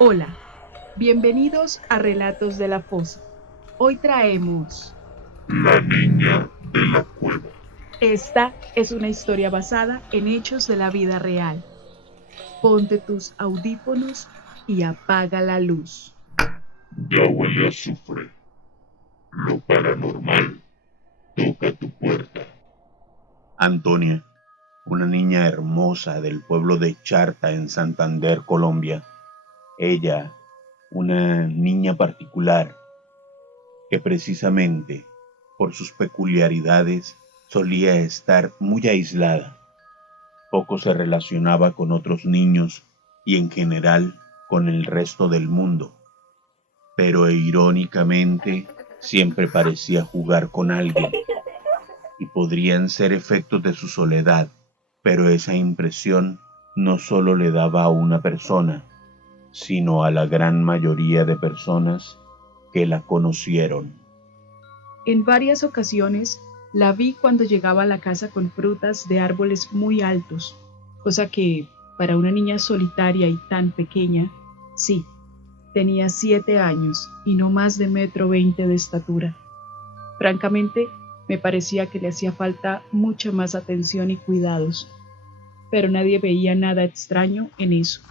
Hola, bienvenidos a Relatos de la Fosa. Hoy traemos... La niña de la cueva. Esta es una historia basada en hechos de la vida real. Ponte tus audífonos y apaga la luz. Ya huele a azufre. Lo paranormal toca tu puerta. Antonia, una niña hermosa del pueblo de Charta en Santander, Colombia. Ella, una niña particular que precisamente por sus peculiaridades solía estar muy aislada. Poco se relacionaba con otros niños y en general con el resto del mundo, pero irónicamente siempre parecía jugar con alguien. Y podrían ser efectos de su soledad, pero esa impresión no solo le daba a una persona, sino a la gran mayoría de personas que la conocieron. En varias ocasiones la vi cuando llegaba a la casa con frutas de árboles muy altos, cosa que, para una niña solitaria y tan pequeña, sí, tenía 7 años y no más de 1,20 m de estatura. Francamente, me parecía que le hacía falta mucha más atención y cuidados, pero nadie veía nada extraño en eso.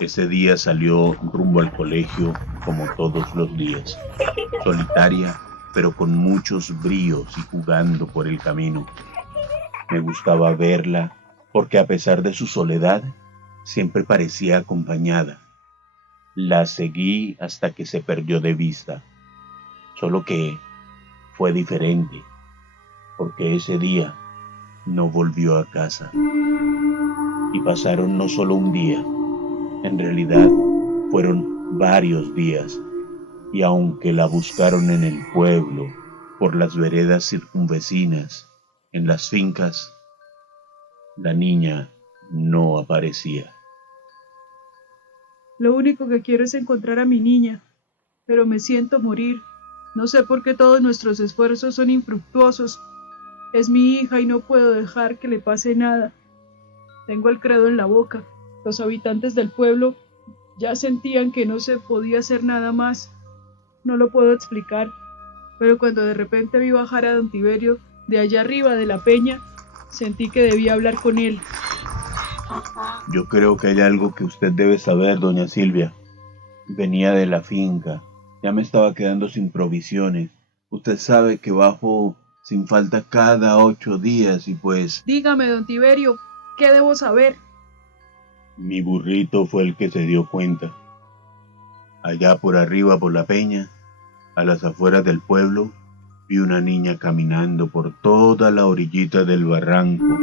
Ese día salió rumbo al colegio como todos los días, solitaria, pero con muchos bríos y jugando por el camino. Me gustaba verla porque a pesar de su soledad, siempre parecía acompañada. La seguí hasta que se perdió de vista, solo que fue diferente, porque ese día no volvió a casa. Y pasaron no solo un día, en realidad fueron varios días, y aunque la buscaron en el pueblo, por las veredas circunvecinas, en las fincas, la niña no aparecía. Lo único que quiero es encontrar a mi niña, pero me siento morir. No sé por qué todos nuestros esfuerzos son infructuosos. Es mi hija y no puedo dejar que le pase nada. Tengo el credo en la boca. Los habitantes del pueblo ya sentían que no se podía hacer nada más. No lo puedo explicar, pero cuando de repente vi bajar a don Tiberio de allá arriba de la peña, sentí que debía hablar con él. Yo creo que hay algo que usted debe saber, doña Silvia. Venía de la finca, ya me estaba quedando sin provisiones. Usted sabe que bajo sin falta cada 8 días y pues Dígame, don Tiberio, ¿qué debo saber? mi burrito fue el que se dio cuenta. Allá por arriba, por la peña, a las afueras del pueblo, vi una niña caminando por toda la orillita del barranco,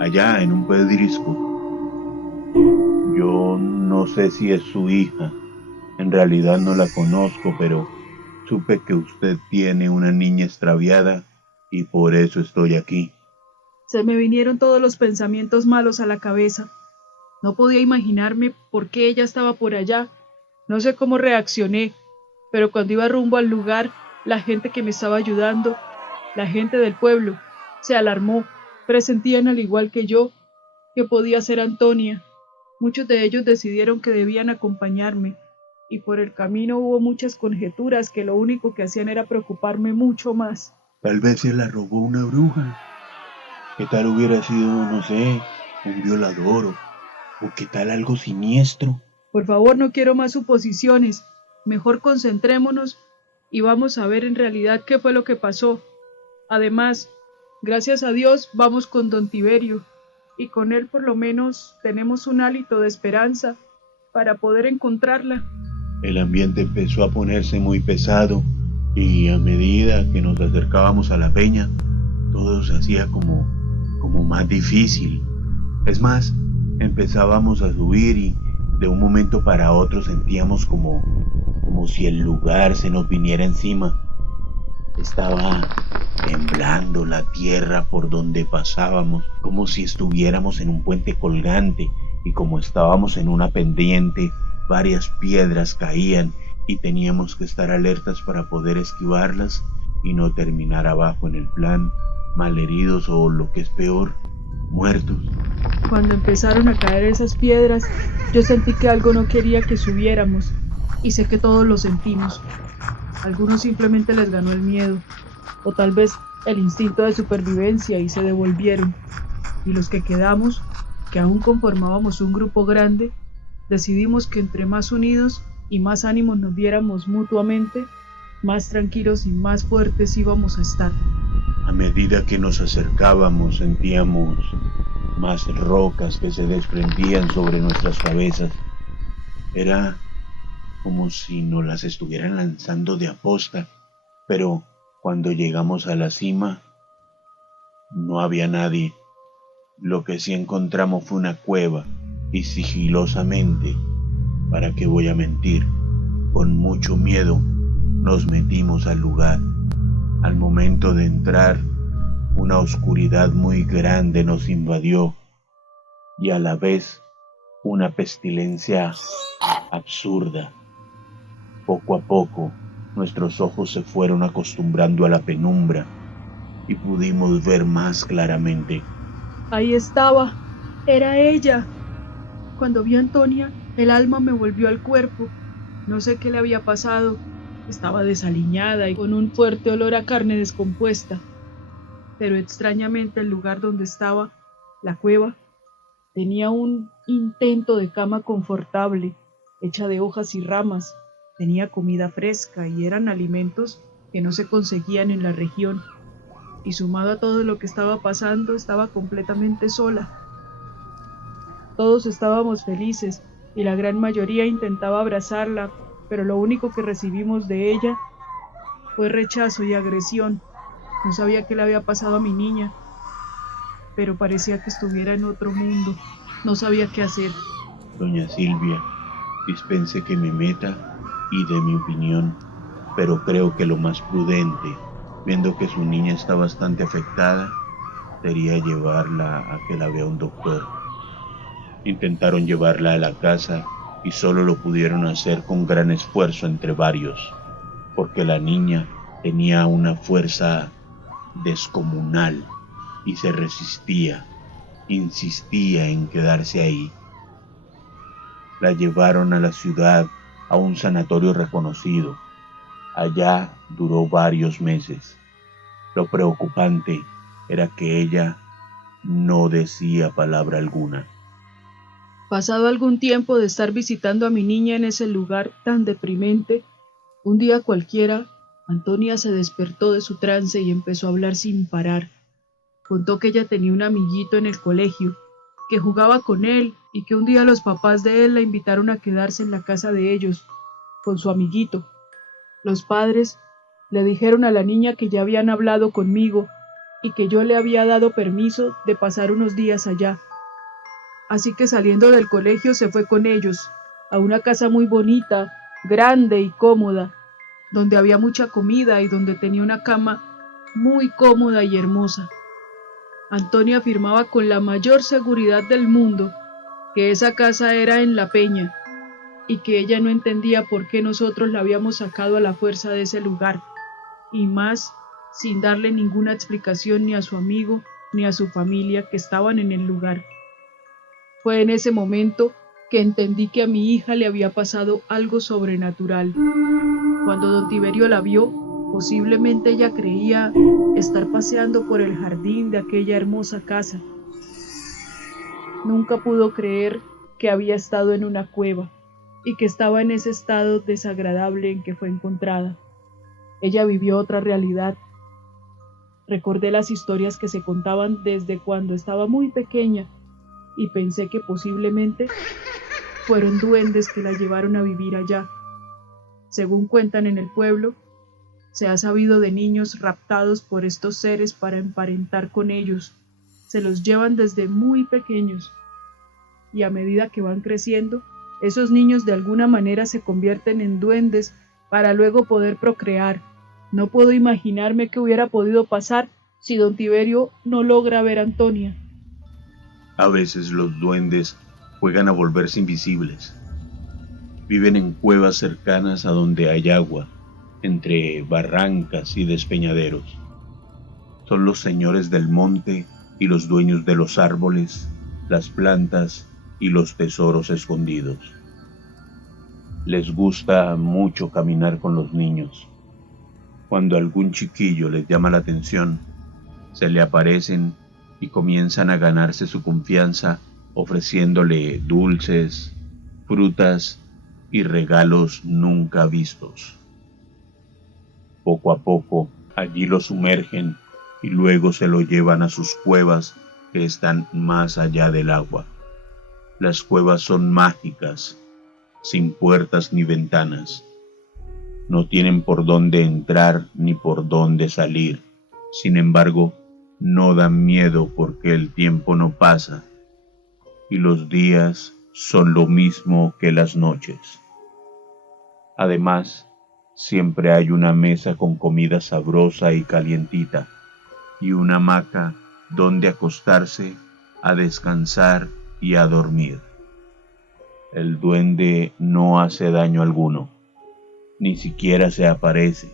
allá en un pedrisco. Yo no sé si es su hija, en realidad no la conozco, pero supe que usted tiene una niña extraviada y por eso estoy aquí. Se me vinieron todos los pensamientos malos a la cabeza. No podía imaginarme por qué ella estaba por allá. No sé cómo reaccioné, pero cuando iba rumbo al lugar, la gente que me estaba ayudando, la gente del pueblo, se alarmó. Presentían al igual que yo que podía ser Antonia. Muchos de ellos decidieron que debían acompañarme, y por el camino hubo muchas conjeturas que lo único que hacían era preocuparme mucho más. Tal vez se la robó una bruja. ¿Qué tal hubiera sido, no sé, un violador o qué tal algo siniestro? Por favor, no quiero más suposiciones. Mejor concentrémonos y vamos a ver en realidad qué fue lo que pasó. Además, gracias a Dios vamos con don Tiberio, y con él por lo menos tenemos un hálito de esperanza para poder encontrarla. El ambiente empezó a ponerse muy pesado y a medida que nos acercábamos a la peña, todo se hacía como más difícil. Es más, empezábamos a subir y de un momento para otro sentíamos como si el lugar se nos viniera encima. Estaba temblando la tierra por donde pasábamos, como si estuviéramos en un puente colgante, y como estábamos en una pendiente, varias piedras caían y teníamos que estar alertas para poder esquivarlas y no terminar abajo en el plan, malheridos o lo que es peor, muertos. Cuando empezaron a caer esas piedras, yo sentí que algo no quería que subiéramos, y sé que todos lo sentimos. Algunos simplemente les ganó el miedo, o tal vez el instinto de supervivencia y se devolvieron. Y los que quedamos, que aún conformábamos un grupo grande, decidimos que entre más unidos y más ánimos nos diéramos mutuamente, más tranquilos y más fuertes íbamos a estar. A medida que nos acercábamos, sentíamos más rocas que se desprendían sobre nuestras cabezas. Era como si nos las estuvieran lanzando de aposta, pero cuando llegamos a la cima, no había nadie. Lo que sí encontramos fue una cueva y sigilosamente, ¿para qué voy a mentir? Con mucho miedo nos metimos al lugar. Al momento de entrar, una oscuridad muy grande nos invadió y a la vez una pestilencia absurda. Poco a poco, nuestros ojos se fueron acostumbrando a la penumbra y pudimos ver más claramente. Ahí estaba, era ella. Cuando vi a Antonia, el alma me volvió al cuerpo. No sé qué le había pasado. Estaba desaliñada y con un fuerte olor a carne descompuesta. Pero extrañamente el lugar donde estaba, la cueva, tenía un intento de cama confortable, hecha de hojas y ramas. Tenía comida fresca y eran alimentos que no se conseguían en la región. Y sumado a todo lo que estaba pasando, estaba completamente sola. Todos estábamos felices y la gran mayoría intentaba abrazarla, pero lo único que recibimos de ella fue rechazo y agresión. No sabía qué le había pasado a mi niña, pero parecía que estuviera en otro mundo. No sabía qué hacer. Doña Silvia, dispense que me meta y dé mi opinión, pero creo que lo más prudente, viendo que su niña está bastante afectada, sería llevarla a que la vea un doctor. Intentaron llevarla a la casa y solo lo pudieron hacer con gran esfuerzo entre varios, porque la niña tenía una fuerza descomunal y se resistía, insistía en quedarse ahí. La llevaron a la ciudad, a un sanatorio reconocido. Allá duró varios meses. Lo preocupante era que ella no decía palabra alguna. Pasado algún tiempo de estar visitando a mi niña en ese lugar tan deprimente, un día cualquiera, Antonia se despertó de su trance y empezó a hablar sin parar. Contó que ella tenía un amiguito en el colegio, que jugaba con él y que un día los papás de él la invitaron a quedarse en la casa de ellos, con su amiguito. Los padres le dijeron a la niña que ya habían hablado conmigo y que yo le había dado permiso de pasar unos días allá. Así que saliendo del colegio se fue con ellos, a una casa muy bonita, grande y cómoda, donde había mucha comida y donde tenía una cama muy cómoda y hermosa. Antonia afirmaba con la mayor seguridad del mundo que esa casa era en La Peña y que ella no entendía por qué nosotros la habíamos sacado a la fuerza de ese lugar, y más sin darle ninguna explicación ni a su amigo ni a su familia que estaban en el lugar. Fue en ese momento que entendí que a mi hija le había pasado algo sobrenatural. Cuando don Tiberio la vio, posiblemente ella creía estar paseando por el jardín de aquella hermosa casa. Nunca pudo creer que había estado en una cueva y que estaba en ese estado desagradable en que fue encontrada. Ella vivió otra realidad. Recordé las historias que se contaban desde cuando estaba muy pequeña y pensé que posiblemente fueron duendes que la llevaron a vivir allá. Según cuentan en el pueblo, se ha sabido de niños raptados por estos seres para emparentar con ellos. Se los llevan desde muy pequeños y a medida que van creciendo, esos niños de alguna manera se convierten en duendes para luego poder procrear. No puedo imaginarme qué hubiera podido pasar si don Tiberio no logra ver a Antonia. A veces los duendes juegan a volverse invisibles. Viven en cuevas cercanas a donde hay agua, entre barrancas y despeñaderos. Son los señores del monte y los dueños de los árboles las plantas y los tesoros escondidos. Les gusta mucho caminar con los niños. Cuando algún chiquillo les llama la atención, se le aparecen y comienzan a ganarse su confianza ofreciéndole dulces, frutas y regalos nunca vistos. Poco a poco, allí lo sumergen y luego se lo llevan a sus cuevas que están más allá del agua. Las cuevas son mágicas, sin puertas ni ventanas. No tienen por dónde entrar ni por dónde salir. Sin embargo, no dan miedo porque el tiempo no pasa y los días son lo mismo que las noches. Además, siempre hay una mesa con comida sabrosa y calientita y una hamaca donde acostarse a descansar y a dormir. El duende no hace daño alguno, ni siquiera se aparece,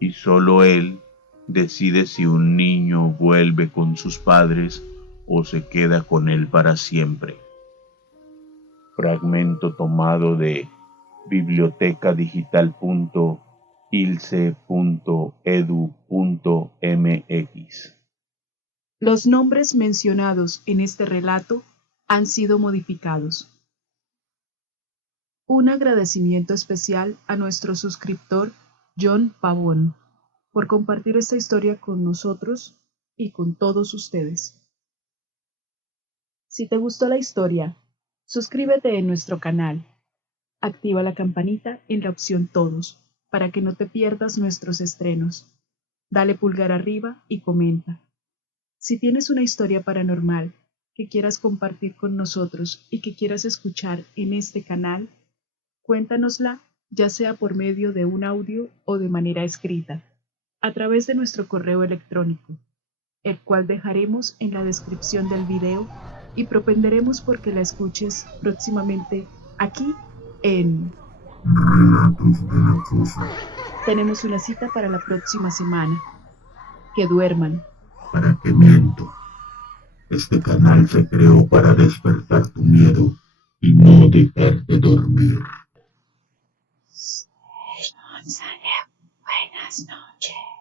y solo él decide si un niño vuelve con sus padres o se queda con él para siempre. Fragmento tomado de bibliotecadigital.ilce.edu.mx. Los nombres mencionados en este relato han sido modificados. Un agradecimiento especial a nuestro suscriptor John Pavón por compartir esta historia con nosotros y con todos ustedes. Si te gustó la historia, suscríbete en nuestro canal. Activa la campanita en la opción Todos para que no te pierdas nuestros estrenos. Dale pulgar arriba y comenta. Si tienes una historia paranormal que quieras compartir con nosotros y que quieras escuchar en este canal, cuéntanosla, ya sea por medio de un audio o de manera escrita, a través de nuestro correo electrónico, el cual dejaremos en la descripción del video y propenderemos porque la escuches próximamente aquí en Relatos de la Fosa. Tenemos una cita para la próxima semana. Que duerman. ¿Para qué miento? Este canal se creó para despertar tu miedo y no dejarte dormir. Buenas noches.